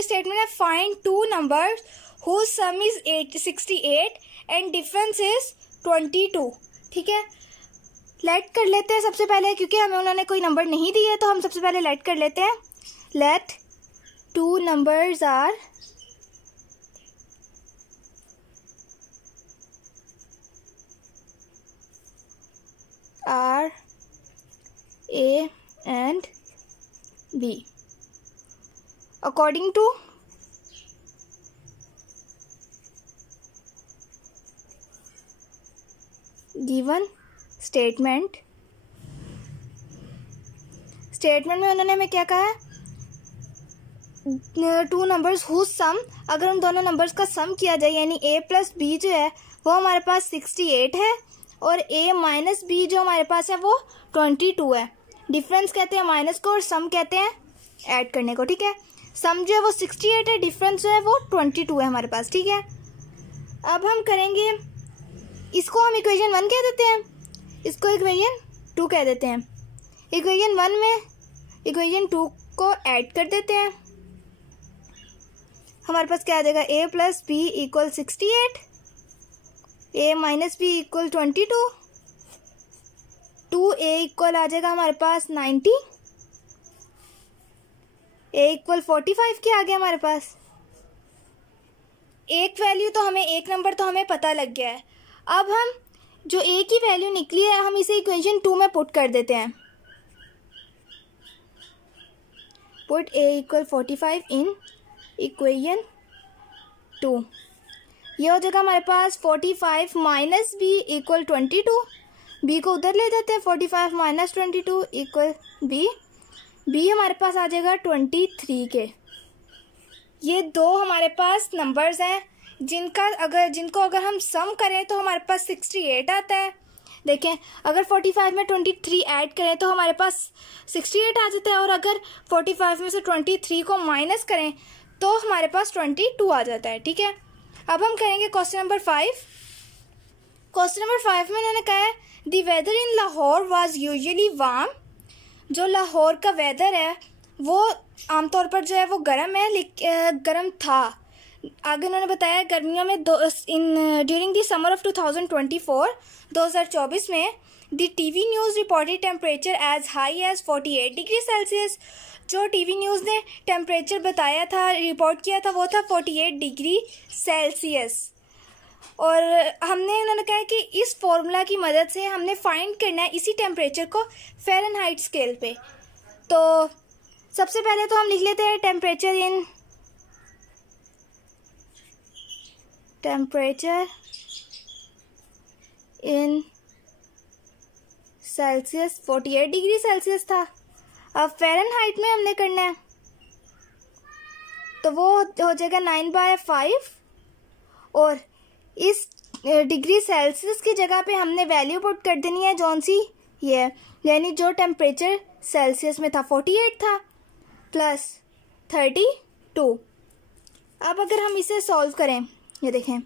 आपकी स्टेटमेंट है find two numbers whose sum is 68 and difference is 22। ठीक है, लेट कर लेते हैं सबसे पहले, क्योंकि हमें उन्होंने कोई नंबर नहीं दिए तो हम सबसे पहले लेट कर लेते हैं। Let two numbers are A and B according to given statement में उन्होंने हमें क्या कहा है, टू नंबर्स हुज सम, अगर उन दोनों नंबर्स का सम किया जाए यानी a प्लस b जो है वो हमारे पास 68 है और a माइनस b जो हमारे पास है वो 22 है। डिफरेंस कहते हैं माइनस को और सम कहते हैं ऐड करने को। ठीक है, सम जो है वो 68 है, डिफरेंस जो है वो 22 है हमारे पास। ठीक है, अब हम करेंगे, इसको हम इक्वेशन 1 कह देते हैं, इसको इक्वेशन 2 कह देते हैं। इक्वेशन 1 में इक्वेशन 2 को ऐड कर देते हैं, हमारे पास क्या आ जाएगा, a plus B equal 68, a minus B equal 22, 2a equal आ जाएगा हमारे पास 90, a इक्वल 45 के आ गया हमारे पास। एक वैल्यू तो हमें, एक नंबर तो हमें पता लग गया है। अब हम जो a की वैल्यू निकली है हम इसे इक्वेशन 2 में पुट कर देते हैं। Put a equal 45 in equation 2, ये हो जाएगा हमारे पास 45 माइनस बी इक्वल 22, b को उधर ले जाते हैं, 45 माइनस 22 इक्वल b, b हमारे पास आ जाएगा 23 के। ये दो हमारे पास नंबर्स हैं जिनको अगर हम सम करें तो हमारे पास 68 आता है। देखें, अगर 45 में 23 ऐड करें तो हमारे पास 68 आ जाता है, और अगर 45 में से 23 को माइनस करें तो हमारे पास 22 आ जाता है। ठीक है, अब हम करेंगे क्वेश्चन नंबर 5। क्वेश्चन नंबर 5 में उन्होंने कहा है the weather in Lahore was usually warm, जो लाहौर का वेदर है वो आमतौर पर जो है वो गर्म है, गर्म था। आगे उन्होंने बताया गर्मियों में ड्यूरिंग द समर ऑफ 2024 में the TV news reported temperature as high as 48 degree Celsius. जो टीवी न्यूज़ ने टेम्परेचर बताया था, रिपोर्ट किया था, वो था 48 डिग्री सेल्सियस। और हमने उन्होंने कहा कि इस फॉर्मूला की मदद से हमने फाइंड करना है इसी टेम्परेचर को फ़ारेनहाइट स्केल पे। तो सबसे पहले तो हम लिख लेते हैं temperature in Celsius 48 degree Celsius था। अब फ़ारेनहाइट में हमने करना है तो वो हो जाएगा 9/5, और इस डिग्री सेल्सियस की जगह पे हमने वैल्यू पुट कर देनी है जौन सी ये, यानी जो टेम्परेचर सेल्सियस में था 48 था प्लस 32। अब अगर हम इसे सॉल्व करें, ये देखें,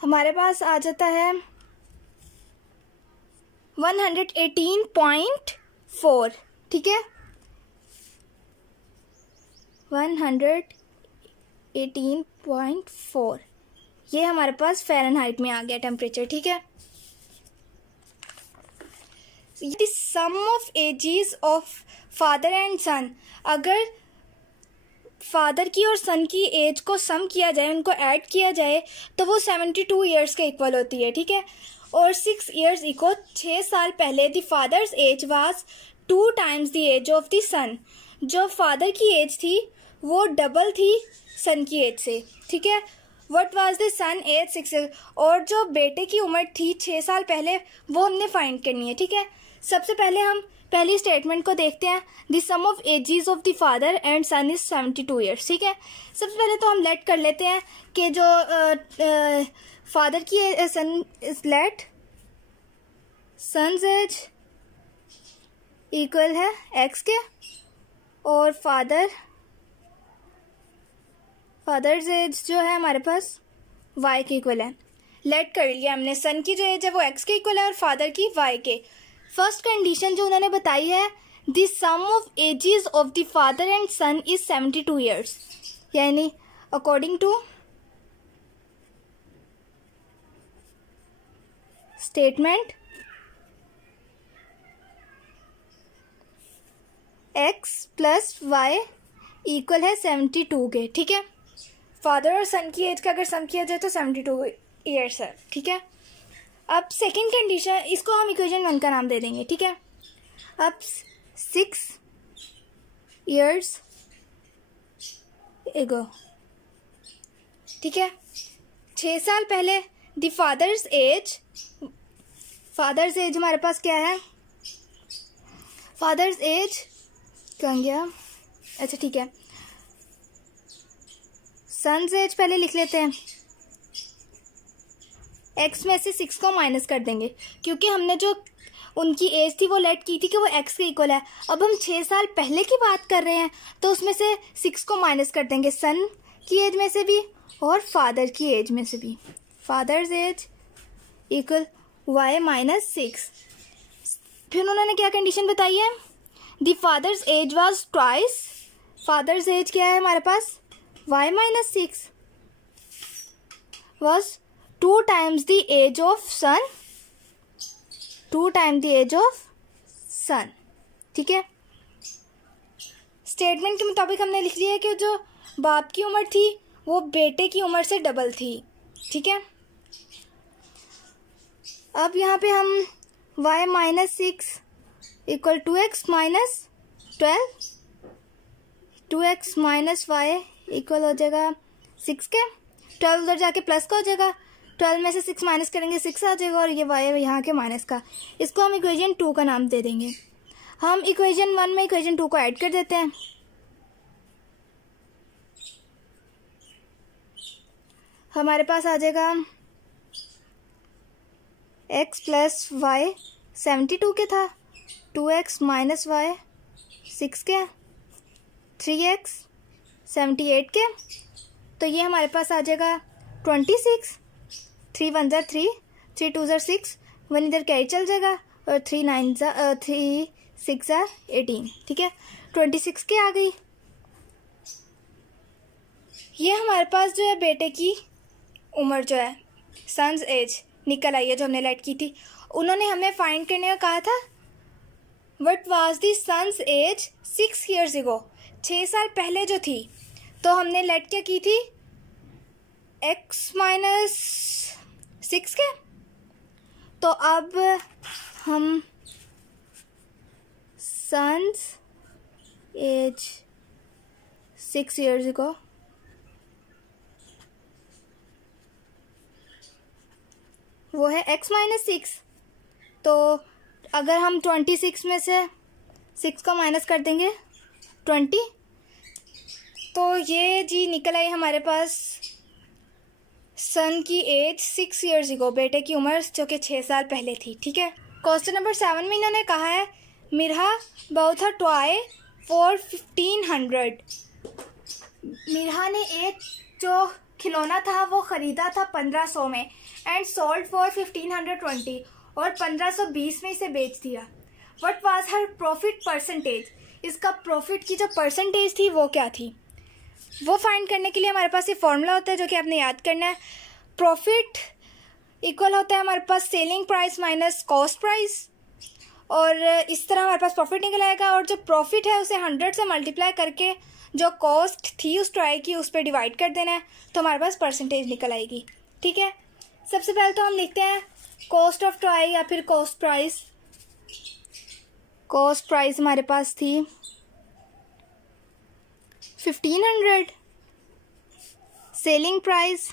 हमारे पास आ जाता है 118.4। ठीक है, 118.4 ये हमारे पास फ़ारेनहाइट में आ गया टेम्परेचर। ठीक है, the sum of ages of father and son, अगर फादर की और सन की एज को सम किया जाए, उनको ऐड किया जाए तो वो 72 ईयर्स के इक्वल होती है। ठीक है, और 6 ईयर्स इको 6 साल पहले the father's age was 2 times the age of the son. जो फादर की एज थी वो डबल थी सन की एज से। ठीक है, what was the son age 6 years, और जो बेटे की उम्र थी 6 साल पहले वो हमने फाइंड करनी है। ठीक है, सबसे पहले हम पहली स्टेटमेंट को देखते हैं, the sum of ages of the father and son is 72 years. ठीक है, सबसे पहले तो हम लेट कर लेते हैं कि जो फादर की son is let son's age equal है एक्स के, और फादर्स एज जो है हमारे पास वाई के इक्वल है। लेट कर लिया हमने, सन की जो एज है वो एक्स के इक्वल है और फादर की वाई के। फर्स्ट कंडीशन जो उन्होंने बताई है, the sum of ages of the father and son is 72 years, यानी according to statement x plus y equal है 72 के। ठीक है, फादर और सन की एज का अगर सम किया जाए तो 72 ईयर्स है। ठीक है, अब सेकंड कंडीशन, इसको हम इक्वेशन 1 का नाम दे देंगे। ठीक है, अब 6 years ago, ठीक है, 6 साल पहले द फादर्स एज हमारे पास क्या है, फादर्स एज कहाँ गया, अच्छा ठीक है, सन्स एज पहले लिख लेते हैं। एक्स में से 6 को माइनस कर देंगे, क्योंकि हमने जो उनकी एज थी वो लेट की थी कि वो एक्स के इक्वल है। अब हम 6 साल पहले की बात कर रहे हैं तो उसमें से 6 को माइनस कर देंगे, सन की एज में से भी और फादर की एज में से भी। Father's age equal y minus 6। फिर उन्होंने क्या कंडीशन बताई है, the father's age was twice, father's age क्या है हमारे पास, y minus 6 was 2 times the age of son, 2 times the age of son। ठीक है, स्टेटमेंट के मुताबिक हमने लिख लिया है कि जो बाप की उम्र थी वो बेटे की उम्र से डबल थी। ठीक है, अब यहाँ पे हम y minus 6 equal 2x minus 12, 2x minus y equal हो जाएगा 6 के, 12 उधर जाके प्लस का हो जाएगा, 12 में से 6 माइनस करेंगे 6 आ जाएगा और ये y है यहाँ के माइनस का। इसको हम इक्वेशन 2 का नाम दे देंगे। हम इक्वेशन 1 में इक्वेशन 2 को ऐड कर देते हैं। हमारे पास आ जाएगा x प्लस वाई 72 के था, 2x माइनस वाई 6 के, 3x 78 के, तो ये हमारे पास आ जाएगा 26, 3 1 ज़ा 3, 3 2 ज़ा 6, 1 इधर कैरी चल जाएगा और 3 6 ज़ा 18। ठीक है, 26 के आ गई। ये हमारे पास जो है बेटे की उम्र जो है, सन्स एज निकल आई है जो हमने लेट की थी। उन्होंने हमें फाइंड करने का कहा था, what was the son's age 6 years ago, 6 साल पहले जो थी, तो हमने लेट क्या की थी, x माइनस 6 के। तो अब हम सन्स एज 6 years ago वो है x माइनस 6, तो अगर हम 26 में से 6 को माइनस कर देंगे 20, तो ये जी निकल आई हमारे पास सन की एज 6 years ago, बेटे की उम्र जो कि 6 साल पहले थी। ठीक है, क्वेश्चन नंबर 7 में इन्होंने कहा है, Mirha bought a toy for 1500। Mirha ने एक जो खिलौना था वो ख़रीदा था 1500 में एंड सोल्ड फॉर 1520, और 1520 में इसे बेच दिया। What was her profit percentage, इसका प्रॉफिट की जो परसेंटेज थी वो क्या थी, वो फाइंड करने के लिए हमारे पास ये फॉर्मूला होता है जो कि आपने याद करना है। प्रॉफिट इक्वल होता है हमारे पास selling price minus cost price, और इस तरह हमारे पास प्रॉफिट निकल आएगा, और जो प्रॉफिट है उसे 100 से मल्टीप्लाई करके जो कॉस्ट थी उस टॉय की उस पर डिवाइड कर देना है, तो हमारे पास परसेंटेज निकल आएगी। ठीक है, सबसे पहले तो हम लिखते हैं कॉस्ट ऑफ टॉय या फिर कॉस्ट प्राइस। कॉस्ट प्राइस हमारे पास थी 1500, सेलिंग प्राइस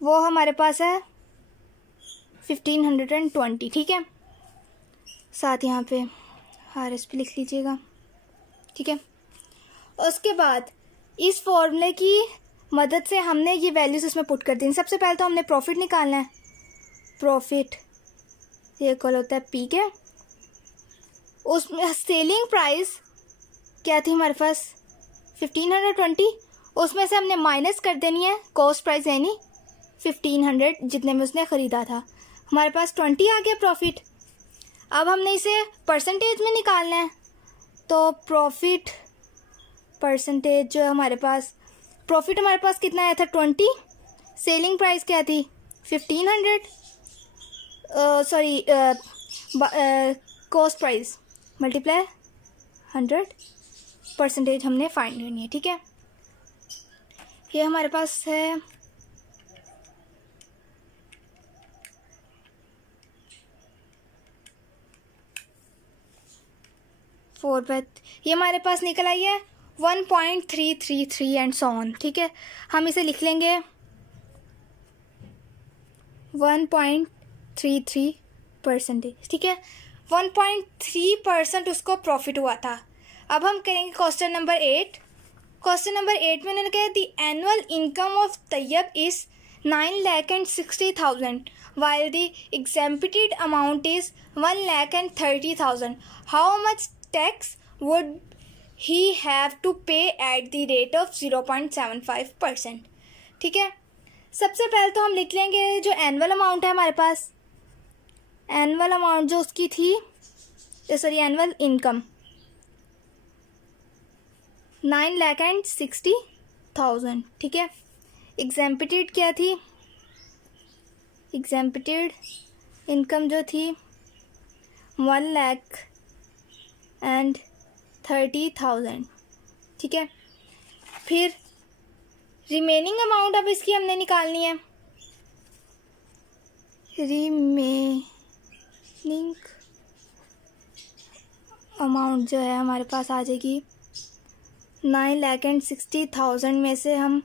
वो हमारे पास है 1520। ठीक है, साथ यहाँ पे RS पे लिख लीजिएगा। ठीक है, उसके बाद इस फॉर्मूले की मदद से हमने ये वैल्यूज इसमें पुट कर दी। सबसे पहले तो हमने प्रॉफिट निकालना है, प्रॉफिट ये इक्वल होता है P के, उसमें सेलिंग प्राइस क्या थी हमारे पास 1520, उसमें से हमने माइनस कर देनी है कॉस्ट प्राइस यानी 1500 जितने में उसने ख़रीदा था। हमारे पास 20 आ गया प्रॉफिट। अब हमने इसे परसेंटेज में निकालना है, तो प्रॉफिट परसेंटेज जो है हमारे पास, प्रॉफिट हमारे पास कितना आया था 20, सेलिंग प्राइस क्या थी 1500, sorry cost price multiply 100, percentage हमने फाइंड करनी है। ठीक है, ये हमारे पास है 4, ये हमारे पास निकल आई है 1.333 एंड सो ऑन। ठीक है, हम इसे लिख लेंगे 1.33%। ठीक है, 1.3% उसको प्रॉफिट हुआ था। अब हम करेंगे क्वेश्चन नंबर 8। क्वेश्चन नंबर 8 में उन्होंने कहा the annual income of Tayyab is 9,60,000 while the exempted amount is 1,30,000. How much tax would he have to pay at the rate of 0.75%? ठीक है, सबसे पहले तो हम लिख लेंगे जो एनुअल अमाउंट है हमारे पास, एनुअल अमाउंट जो उसकी थी, सॉरी एनुअल इनकम 9,60,000। ठीक है, एग्जेम्प्टेड क्या थी, एग्जेम्प्टेड इनकम जो थी 1,30,000। ठीक है, फिर रिमेनिंग अमाउंट अब इसकी हमने निकालनी है। रिमेनिंग अमाउंट जो है हमारे पास आ जाएगी 9,60,000 में से हम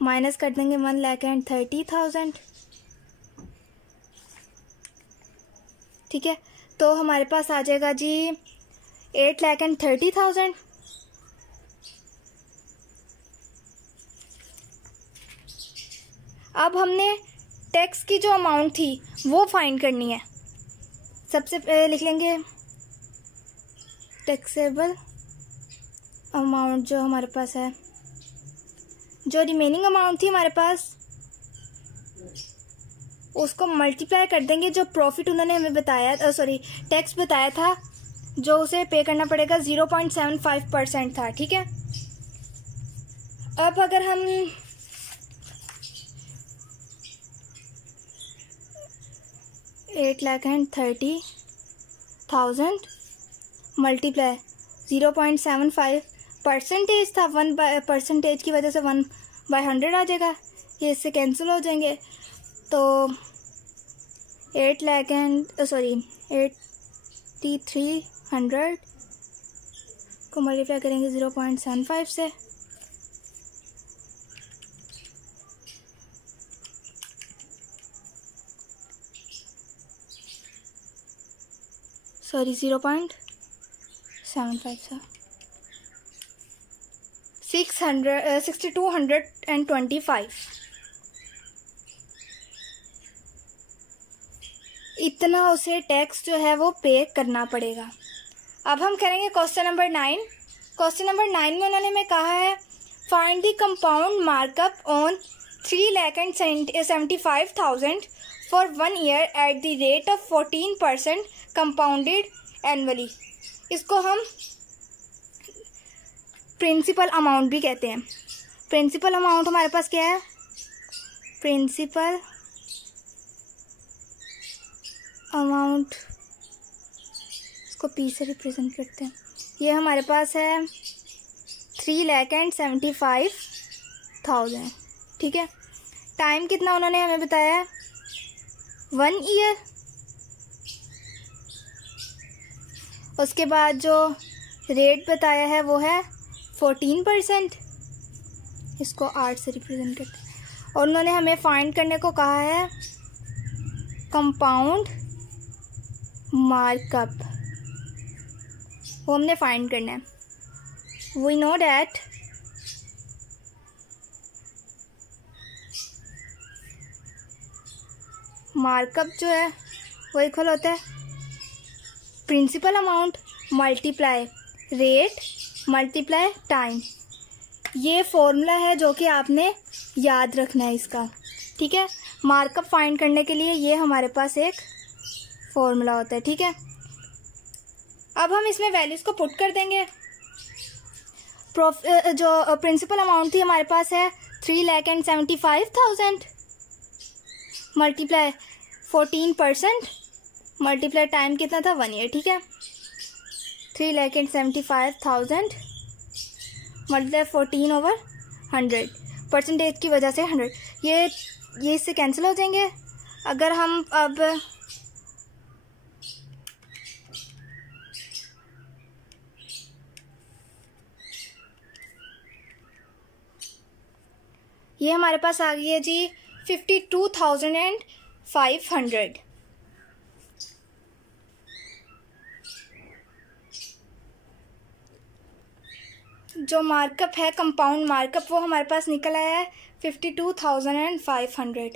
माइनस कर देंगे 1,30,000। ठीक है, तो हमारे पास आ जाएगा जी 8,30,000। अब हमने टैक्स की जो अमाउंट थी वो फाइंड करनी है। सबसे पहले लिख लेंगे टैक्सेबल अमाउंट जो हमारे पास है, जो रिमेनिंग अमाउंट थी हमारे पास उसको मल्टीप्लाई कर देंगे जो प्रॉफिट उन्होंने हमें बताया, सॉरी टैक्स बताया था जो उसे पे करना पड़ेगा 0.75% था। ठीक है, अब अगर हम $8,30,000 मल्टीप्लाई 0.75% था, 1% की वजह से 1/100 आ जाएगा, ये इससे कैंसिल हो जाएंगे। तो 8,300 को मल्टीप्लाई करेंगे 0.75 से, सॉरी 0.75 था 6,225, इतना उसे टैक्स जो है वो पे करना पड़ेगा। अब हम करेंगे क्वेश्चन नंबर 9। क्वेश्चन नंबर 9 में उन्होंने हमें कहा है find the compound markup on 3,75,000 for 1 year at the rate of 14% compounded annually. इसको हम प्रिंसिपल अमाउंट भी कहते हैं। प्रिंसिपल अमाउंट हमारे पास क्या है, प्रिंसिपल अमाउंट, इसको पी से रिप्रेजेंट करते हैं, ये हमारे पास है 3,75,000। ठीक है, टाइम कितना उन्होंने हमें बताया, 1 ईयर। उसके बाद जो रेट बताया है वो है 14%, इसको 8 से रिप्रेजेंट करते हैं। और उन्होंने हमें फाइंड करने को कहा है कंपाउंड मार्कअप, वो हमने फाइंड करना है। वी नो डैट मार्कअप जो है वो इक्वल होता है principal amount multiply rate multiply time. ये फॉर्मूला है जो कि आपने याद रखना है इसका, ठीक है। मार्कअप फाइंड करने के लिए ये हमारे पास एक फॉर्मूला होता है, ठीक है। अब हम इसमें वैल्यूज़ को पुट कर देंगे। जो प्रिंसिपल अमाउंट थी हमारे पास है 3,75,000 मल्टीप्लाई 14% मल्टीप्लाई टाइम कितना था 1 ईयर, ठीक है। 3,75,000 मल्टीप्लाई 14/100 परसेंटेज की वजह से 100, ये इससे कैंसिल हो जाएंगे। अगर हम अब ये हमारे पास आ गई है जी 52,500। जो मार्कअप है कंपाउंड मार्कअप वो हमारे पास निकल आया है 52,500।